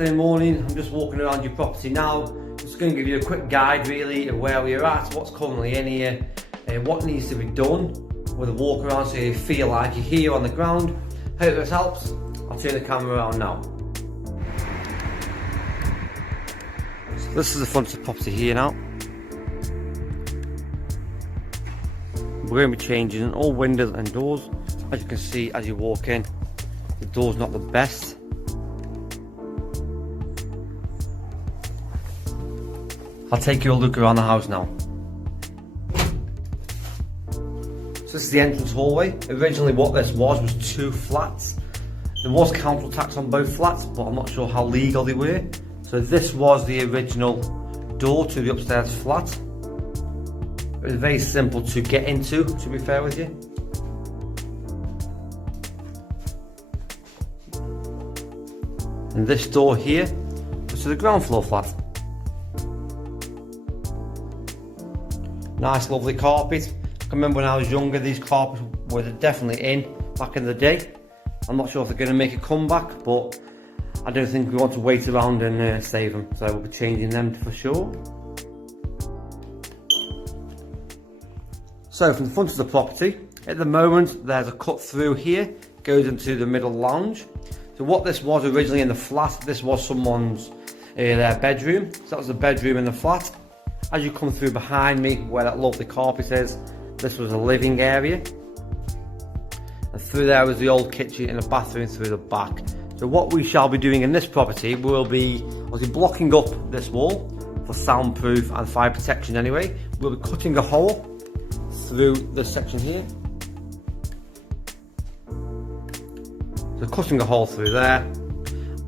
Saturday morning, I'm just walking around your property now. Just going to give you a quick guide really of where we're at, what's currently in here, and what needs to be done with a walk around so you feel like you're here on the ground. Hope this helps. I'll turn the camera around now. So this is the front of the property here now. We're going to be changing all windows and doors. As you can see as you walk in, the door's not the best. I'll take you a look around the house now. So this is the entrance hallway. Originally what this was 2 flats. There was council tax on both flats, but I'm not sure how legal they were. So this was the original door to the upstairs flat. It was very simple to get into, to be fair with you. And this door here was to the ground floor flat. Nice lovely carpet. I remember when I was younger, these carpets were definitely in back in the day. I'm not sure if they're going to make a comeback, but I don't think we want to wait around and save them, so we'll be changing them for sure. So from the front of the property, at the moment there's a cut through here, goes into the middle lounge. So what this was originally in the flat, this was someone's their bedroom. So that was the bedroom in the flat. As you come through behind me, where that lovely carpet is, this was a living area. And through there was the old kitchen and a bathroom through the back. So what we shall be doing in this property, we'll be blocking up this wall for soundproof and fire protection anyway. We'll be cutting a hole through this section here. So cutting a hole through there.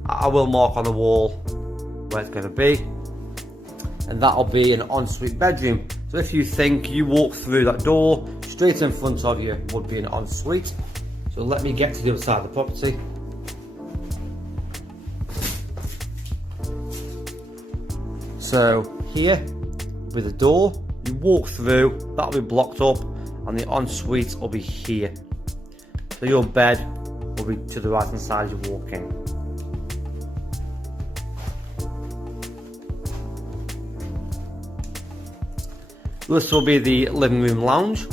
I will mark on the wall where it's going to be. And that'll be an ensuite bedroom. So if you think you walk through that door, straight in front of you would be an ensuite. So let me get to the other side of the property. So here, with the door, you walk through, that'll be blocked up, and the ensuite will be here. So your bed will be to the right hand side as you walk in. This will be the living room lounge.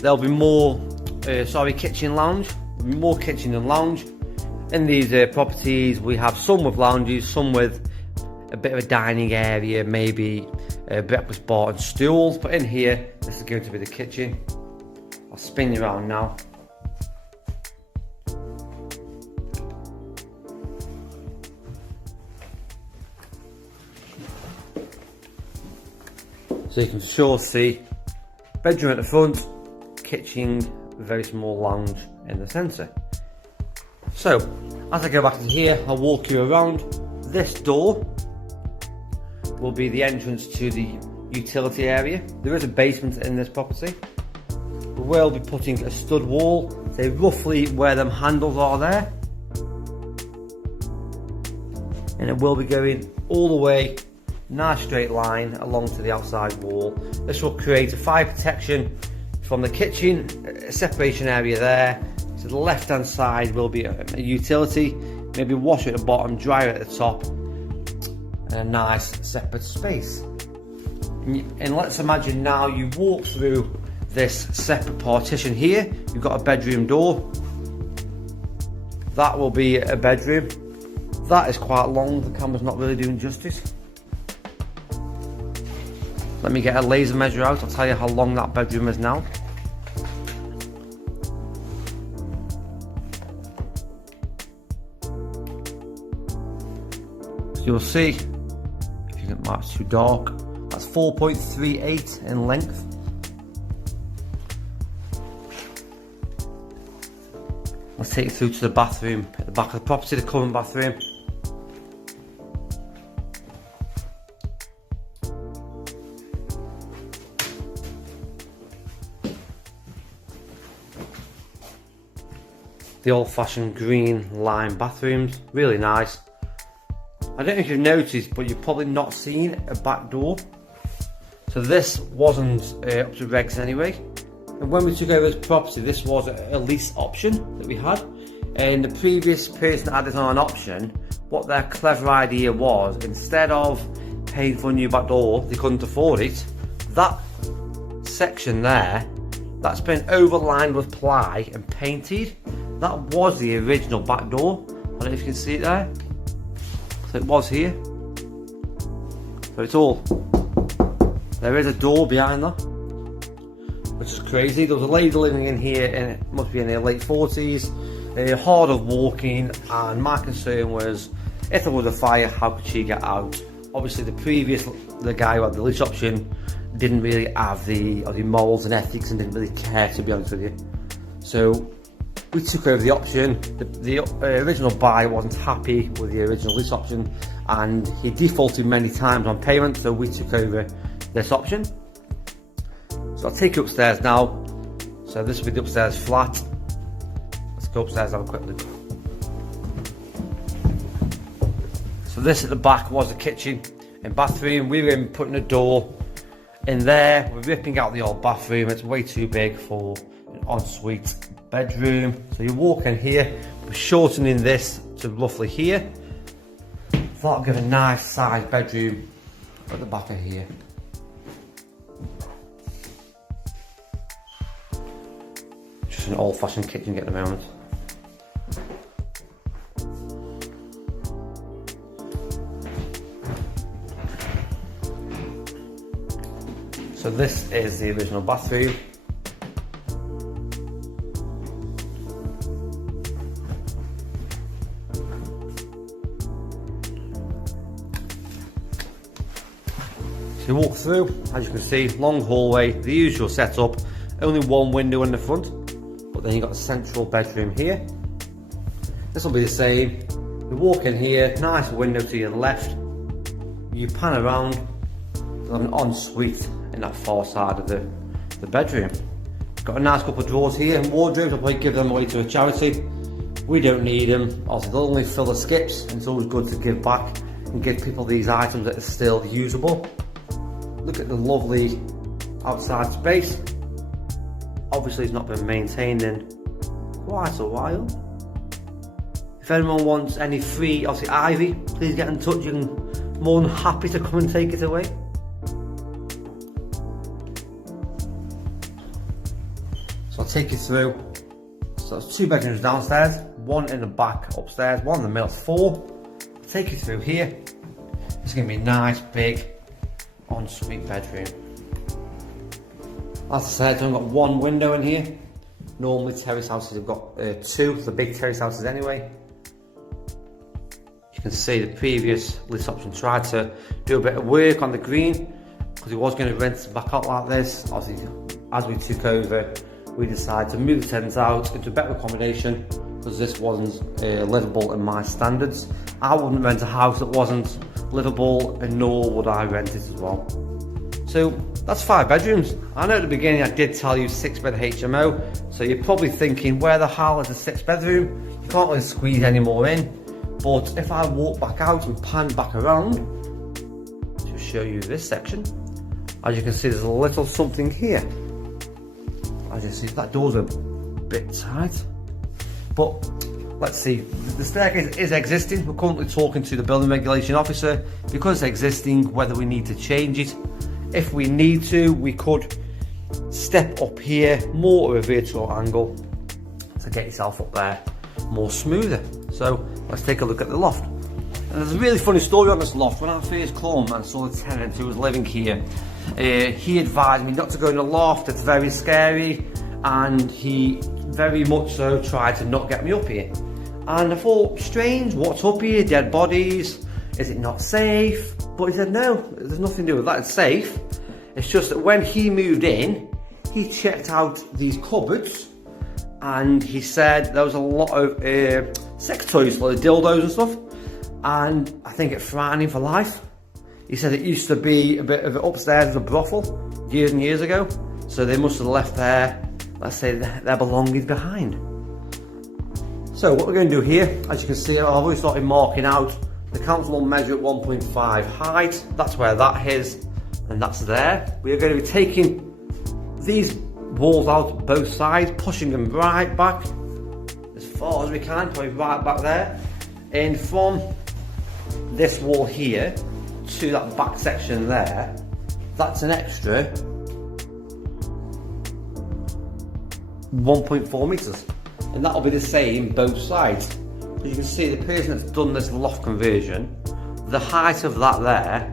There'll be more, kitchen lounge. There'll be more kitchen than lounge. In these properties, we have some with lounges, some with a bit of a dining area, maybe a breakfast bar and stools. But in here, this is going to be the kitchen. I'll spin you around now. So you can sure see bedroom at the front, kitchen, very small lounge in the centre. So as I go back to here, I'll walk you around. This door will be the entrance to the utility area. There is a basement in this property. We will be putting a stud wall, say roughly where them handles are there. And it will be going all the way, nice straight line along to the outside wall. This will create a fire protection from the kitchen, a separation area there. To the left hand side will be a utility, maybe washer at the bottom, dryer at the top, and a nice separate space. And let's imagine now you walk through this separate partition here. You've got a bedroom door. That will be a bedroom. That is quite long, the camera's not really doing justice. Let me get a laser measure out, I'll tell you how long that bedroom is now. So you'll see, if you think that's too dark, that's 4.38 in length. Let's take you through to the bathroom at the back of the property, the current bathroom. The old-fashioned green lime bathrooms, really nice. I don't know if you've noticed, but you've probably not seen a back door. So this wasn't up to regs anyway. And when we took over this property, this was a lease option that we had. And the previous person that had this on an option what their clever idea was, instead of paying for a new back door, they couldn't afford it. That section there, that's been overlined with ply and painted. That was the original back door. I don't know if you can see it there. So it was here. So it's all. There is a door behind that, which is crazy. There was a lady living in here, and it must be in her late 40s, hard of walking, and my concern was, if there was a fire, how could she get out? Obviously the guy who had the lease option didn't really have the morals and ethics and didn't really care, to be honest with you. So we took over the option. The original buyer wasn't happy with the original lease option, and he defaulted many times on payment, so we took over this option. So I'll take you upstairs now. So this will be the upstairs flat. Let's go upstairs and have a quick look. So this at the back was the kitchen and bathroom. We were in putting a door in there. We're ripping out the old bathroom. It's way too big for an ensuite bedroom. So you walk in here, we're shortening this to roughly here. That'll give a nice sized bedroom at the back of here. Just an old fashioned kitchen at the moment. So this is the original bathroom. So you walk through, as you can see, long hallway, the usual setup, only one window in the front, but then you've got a central bedroom here. This will be the same. You walk in here, nice window to your left. You pan around, there's an ensuite in that far side of the bedroom. Got a nice couple of drawers here and wardrobes. I'll probably give them away to a charity. We don't need them. Obviously they'll only fill the skips, and it's always good to give back and give people these items that are still usable. Look at the lovely outside space. Obviously it's not been maintained in quite a while. If anyone wants any free, obviously ivy, please get in touch. I'm more than happy to come and take it away. So I'll take you through. So there's 2 bedrooms downstairs, 1 in the back upstairs, 1 in the middle, 4. I'll take you through here. It's going to be a nice big ensuite bedroom. As I said, I've only got 1 window in here. Normally terrace houses have got 2, the big terrace houses anyway. You can see the previous lease option tried to do a bit of work on the green because he was going to rent it back out like this. Obviously, as we took over, we decided to move the tenants out into better accommodation because this wasn't livable in my standards. I wouldn't rent a house that wasn't livable, and nor would I rent it as well. So that's 5 bedrooms. I know at the beginning I did tell you 6-bed HMO, so you're probably thinking, where the hell is the 6th bedroom? You can't really squeeze any more in. But if I walk back out and pan back around to show you this section, as you can see, there's a little something here. As you see, that door's a bit tight, but let's see. The staircase is existing. We're currently talking to the building regulation officer because it's existing, whether we need to change it. If we need to, we could step up here more at a vertical angle to get yourself up there more smoother. So let's take a look at the loft. And there's a really funny story on this loft. When I first came and saw the tenant who was living here, he advised me not to go in the loft, it's very scary, and he very much so tried to not get me up here. And I thought, strange, what's up here, dead bodies, is it not safe? But he said, no, there's nothing to do with that, it's safe. It's just that when he moved in, he checked out these cupboards, and he said there was a lot of sex toys, like dildos and stuff, and I think it's frightening for life. He said it used to be a bit of upstairs as a brothel years and years ago, so they must have left their, let's say, their belongings behind. So what we're going to do here, as you can see, I've already started marking out. The council will measure at 1.5 height, that's where that is, and that's there. We are going to be taking these walls out both sides, pushing them right back as far as we can, probably right back there. And from this wall here to that back section there, that's an extra 1.4 metres, and that'll be the same both sides. As you can see, the person that's done this loft conversion, the height of that there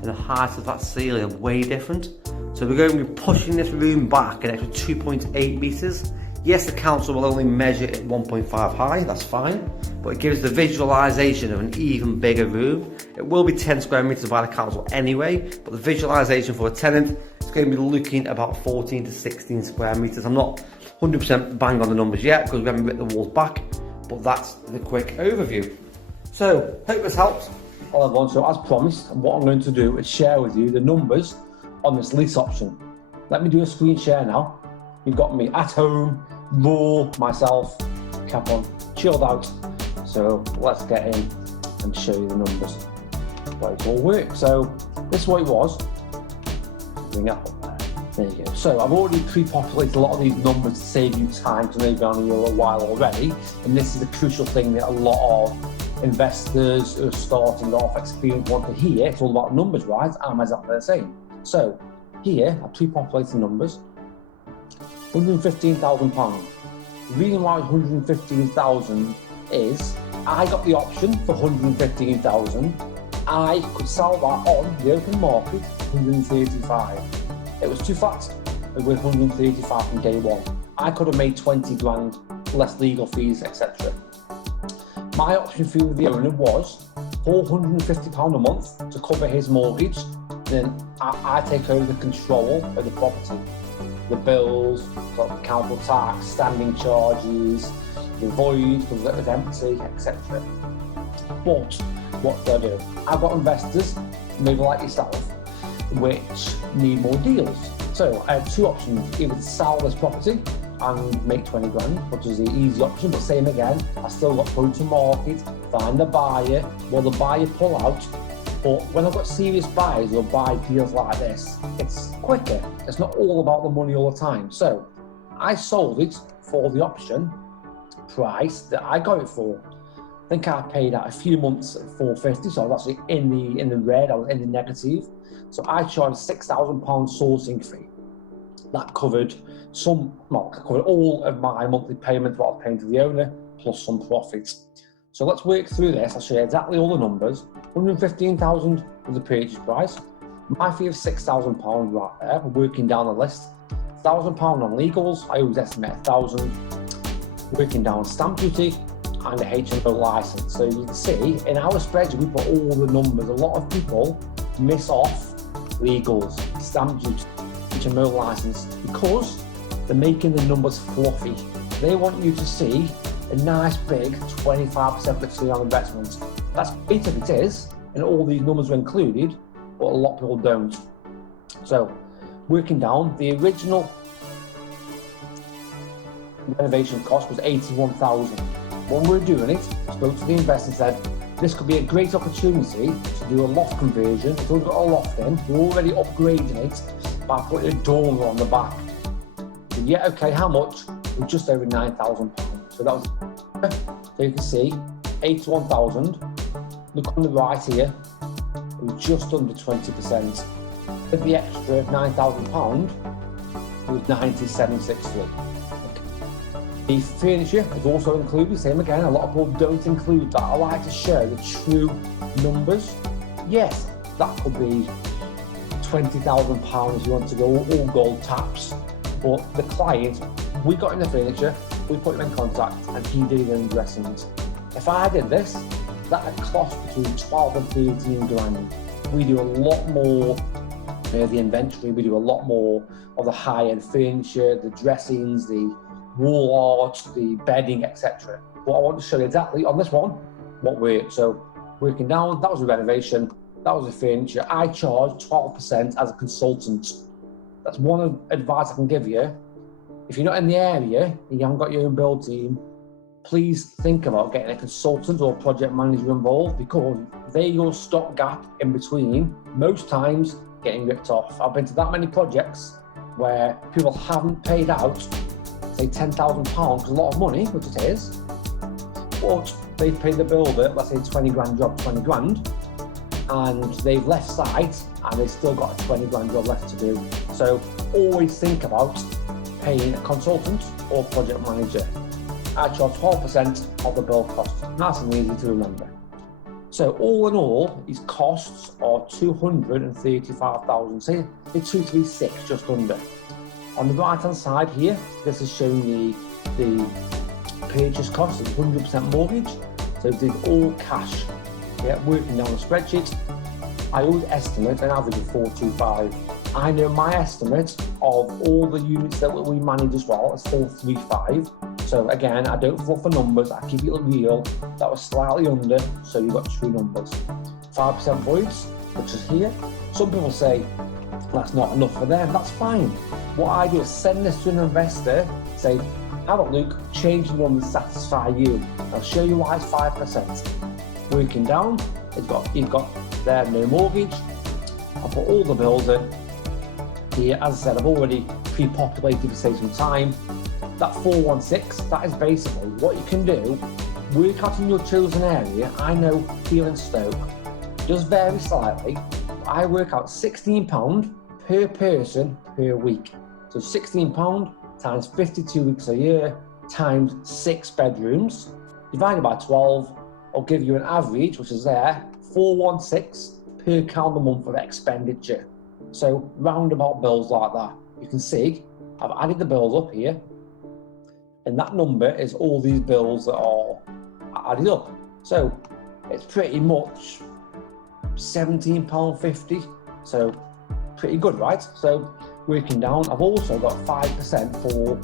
and the height of that ceiling are way different. So we're going to be pushing this room back an extra 2.8 metres. Yes, the council will only measure it 1.5 high, that's fine, but it gives the visualisation of an even bigger room. It will be 10 square metres by the council anyway, but the visualisation for a tenant is going to be looking about 14 to 16 square metres. I'm not 100% bang on the numbers yet because we haven't ripped the walls back, but that's the quick overview. So, hope this helps. Well, everyone, so as promised, what I'm going to do is share with you the numbers on this lease option. Let me do a screen share now. You've got me at home, raw, myself, cap on, chilled out. So let's get in and show you the numbers. How it all works. So this is what it was. Bring it up there. There you go. So I've already pre-populated a lot of these numbers to save you time, because I know you've been on here a while already. And this is a crucial thing that a lot of investors who are starting off experience want to hear. It's all about numbers, right? I'm exactly the same. So here, I pre-populated numbers. £115,000. The reason why it's 115,000 is I got the option for 115,000. I could sell that on the open market 135. It was too fast with 135 from day one. I could have made 20 grand, less legal fees, etc. My option for the owner was £450 a month to cover his mortgage. Then I take over the control of the property. The bills, the council tax, standing charges, the void because it was empty, etc. But what do I do? I've got investors, maybe like yourself, which need more deals. So I had two options: either to sell this property and make 20 grand, which is the easy option, but same again, I still got to go to market, find a buyer, will the buyer pull out? But when I've got serious buyers who buy deals like this, it's quicker. It's not all about the money all the time. So I sold it for the option price that I got it for. I think I paid out a few months at 450, so I was actually in the red, I was in the negative. So I charged £6,000 sourcing fee. That covered covered all of my monthly payments, what I was paying to the owner, plus some profits. So let's work through this. I'll show you exactly all the numbers. 115,000 was the purchase price. My fee of £6,000 right there. We're working down the list. £1,000 on legals. I always estimate 1,000. Working down stamp duty and a HMO license. So you can see in our spreadsheet we put all the numbers. A lot of people miss off legals, stamp duty, HMO license because they're making the numbers fluffy. They want you to see a nice big 25% return on investment. That's great if it is, and all these numbers are included, but a lot of people don't. So, working down, the original renovation cost was 81,000. When we were doing it, I spoke to the investor and said, this could be a great opportunity to do a loft conversion. If we've got a loft in, we're already upgrading it by putting a dormer on the back. So yeah, okay, how much? It was just over £9,000. So that was, so you can see, 81,000. Look on the right here, it was just under 20%. With the extra £9,000, it was 97,630. The furniture is also included, same again, a lot of people don't include that. I like to show the true numbers. Yes, that could be £20,000 if you want to go all gold taps, but the client, we got in the furniture, we put him in contact and he did his own dressings. If I did this, that would cost between 12 and 13 grand. We do a lot more the inventory, we do a lot more of the high-end furniture, the dressings, the wall art, the bedding, etc. But I want to show you exactly on this one what works. So working down, that was a renovation, that was the furniture. I charge 12% as a consultant. That's one advice I can give you. If you're not in the area and you haven't got your own build team, please think about getting a consultant or project manager involved, because they're your stopgap in between, most times, getting ripped off. I've been to that many projects where people haven't paid out, say £10,000, a lot of money, which it is, but they pay the builder, let's say 20 grand job, 20 grand, and they've left site and they've still got a 20 grand job left to do. So always think about paying a consultant or project manager. I charge 12% of the build cost. Nice and easy to remember. So all in all, his costs are 235,000, say 236, just under. On the right hand side here, this is showing the purchase cost is 100% mortgage. So this is all cash. Yeah, working down the spreadsheet, I always estimate an average of 425. I know my estimate of all the units that we manage as well is 435. So again, I don't fall for numbers, I keep it real. That was slightly under, so you've got two numbers. 5% voids, which is here. Some people say that's not enough for them, that's fine. What I do is send this to an investor, say, how about Luke, change the numbers to satisfy you. I'll show you why it's 5%. Working down, you've got there no mortgage. I'll put all the bills in. Here, as I said, I've already pre-populated to save some time. That 416, that is basically what you can do. Work out in your chosen area. I know here in Stoke does vary slightly. I work out £16 per person per week. So £16 times 52 weeks a year times 6 bedrooms divided by 12 will give you an average, which is there, 416 per calendar month of expenditure. So roundabout bills like that. You can see I've added the bills up here, and that number is all these bills that are added up. So it's pretty much £17.50. So pretty good, right? So working down, I've also got 5% for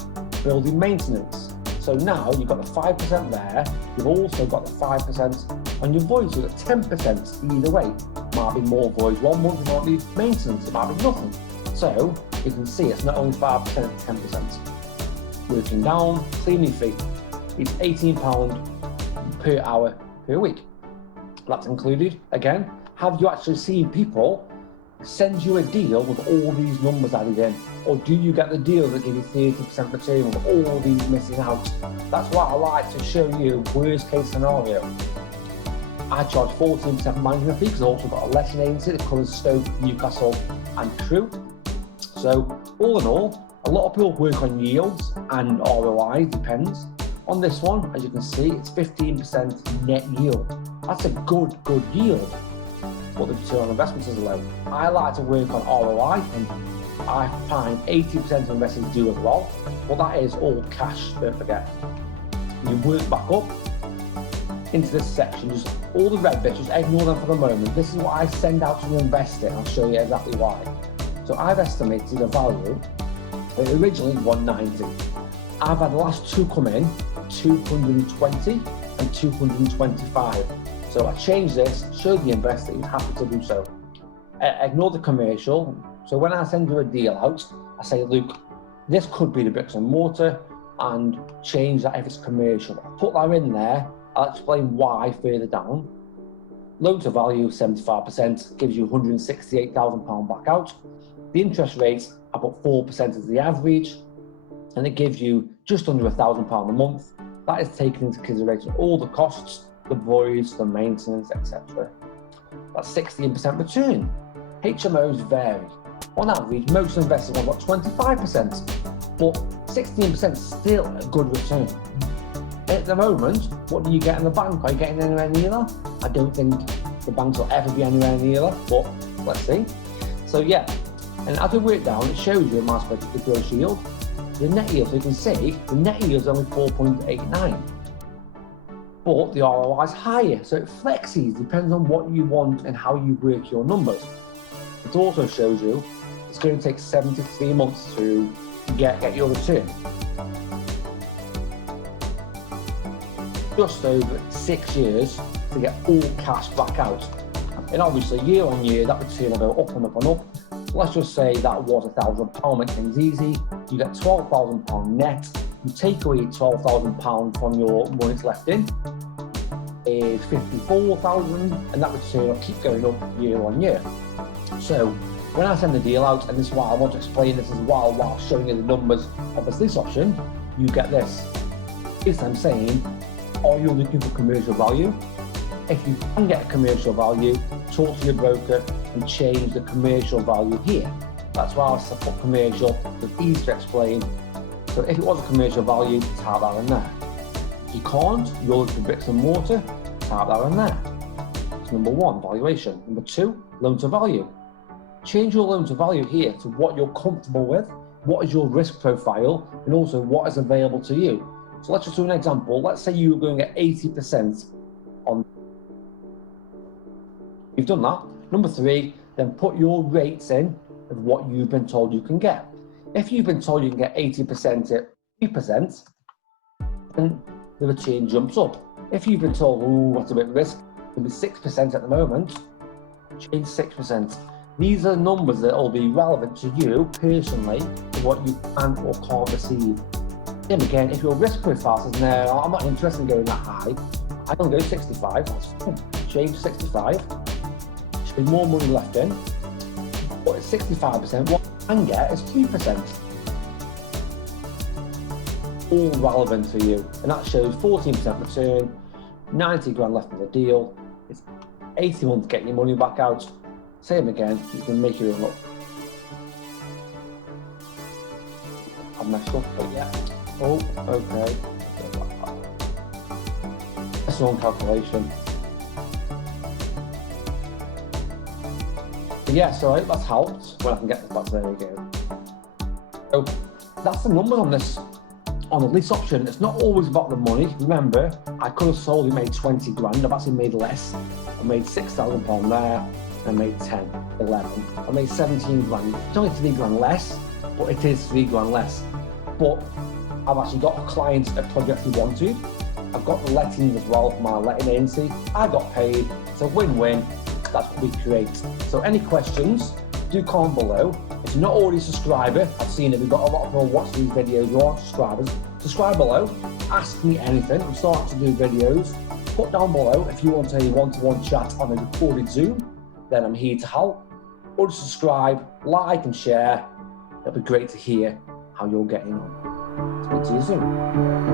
building maintenance. So now you've got the 5% there, you've also got the 5% on your voids, you've got 10% either way. Might be more voids one month, it might be maintenance, it might be nothing. So you can see it's not only 5%, it's 10%. Working down, cleaning fee, it's £18 per hour per week. That's included. Again, have you actually seen people send you a deal with all these numbers added in? Or do you get the deal that give you 30% return with all these missing out? That's why I like to show you worst case scenario. I charge 14% management fee because I've also got a letting agency that covers Stoke, Newcastle and Crewe. So all in all, a lot of people work on yields and ROI, depends. On this one, as you can see, it's 15% net yield. That's a good yield. But the return on investment is low. I like to work on ROI, and I find 80% of investors do as well. But that is all cash, don't forget. You work back up into this section, just all the red bits, just ignore them for the moment. This is what I send out to the investor, and I'll show you exactly why. So I've estimated a value, originally 190. I've had the last two come in, 220 and 225. So I changed this, showed the investor he was happy to do so. Ignore the commercial. So when I send you a deal out, I say, Luke, this could be the bricks and mortar, and change that if it's commercial. I'll put that in there. I'll explain why further down. Loan to value, 75%, gives you £168,000 back out. The interest rate, I put 4% as the average, and it gives you just under £1,000 a month. That is taking into consideration all the costs, the voids, the maintenance, etc. That's 16% return. HMOs vary. On average, most investors want about 25%, but 16% is still a good return. At the moment, what do you get in the bank? Are you getting anywhere near that? I don't think the banks will ever be anywhere near that, but let's see. So yeah, and as we work down, it shows you in my spreadsheet the gross yield, the net yield. So you can see the net yield is only 4.89. But the ROI is higher, so it flexes, depends on what you want and how you work your numbers. It also shows you it's going to take 73 months to get your return. Just over 6 years to get all cash back out. And obviously year on year that return will go up and up and up. Let's just say that was £1,000, make things easy. You get £12,000 net. You take away £12,000 from your money that's left in, is £54,000, and that return will keep going up year on year. So when I send the deal out, and this is why I want to explain this as well while showing you the numbers of this lease option, you get this. This I'm saying Are you looking for commercial value? If you can get a commercial value, talk to your broker and change the commercial value here. That's why I put commercial, it's easy to explain. So if it was a commercial value, type that in there. If you can't, you're looking for bricks and mortar, type that in there. That's number one, valuation. Number two, loan to value. Change your loan to value here to what you're comfortable with, what is your risk profile, and also what is available to you. So let's just do an example. Let's say you were going at 80% on. You've done that. Number three, then put your rates in of what you've been told you can get. If you've been told you can get 80% at 3%, then the return jumps up. If you've been told, oh, that's a bit risk, it'll be 6% at the moment, change 6%. These are numbers that will be relevant to you personally, what you can or can't receive. Then again, if your risk profile says, no, I'm not interested in going that high, I can go 65, that's fine. Change 65. There's more money left in, but at 65%, what you can get is 3%. All relevant for you, and that shows 14% return, 90 grand left in the deal, it's 80 months to get your money back out. Same again, you can make your own up. I've messed up, but yeah. Oh, okay. That's your own calculation. Yeah, so I hope that's helped when I can get this back. There we go. So that's the numbers on the lease option. It's not always about the money. Remember, I could have sold and made 20 grand. I've actually made less. I made £6,000 there. I made 10, 11. I made 17 grand. It's only 3 grand less, but it is 3 grand less. But I've actually got clients at projects who want to. I've got the lettings as well for my letting agency. I got paid. It's a win-win. That's what we create. So any questions, do comment below. If you're not already a subscriber, I've seen it, we've got a lot of people watching these videos who aren't subscribers. Subscribe below, ask me anything. I'm starting to do videos. Put down below if you want a one-to-one chat on a recorded Zoom, then I'm here to help. Or subscribe, like and share. It'll be great to hear how you're getting on. Speak to you soon.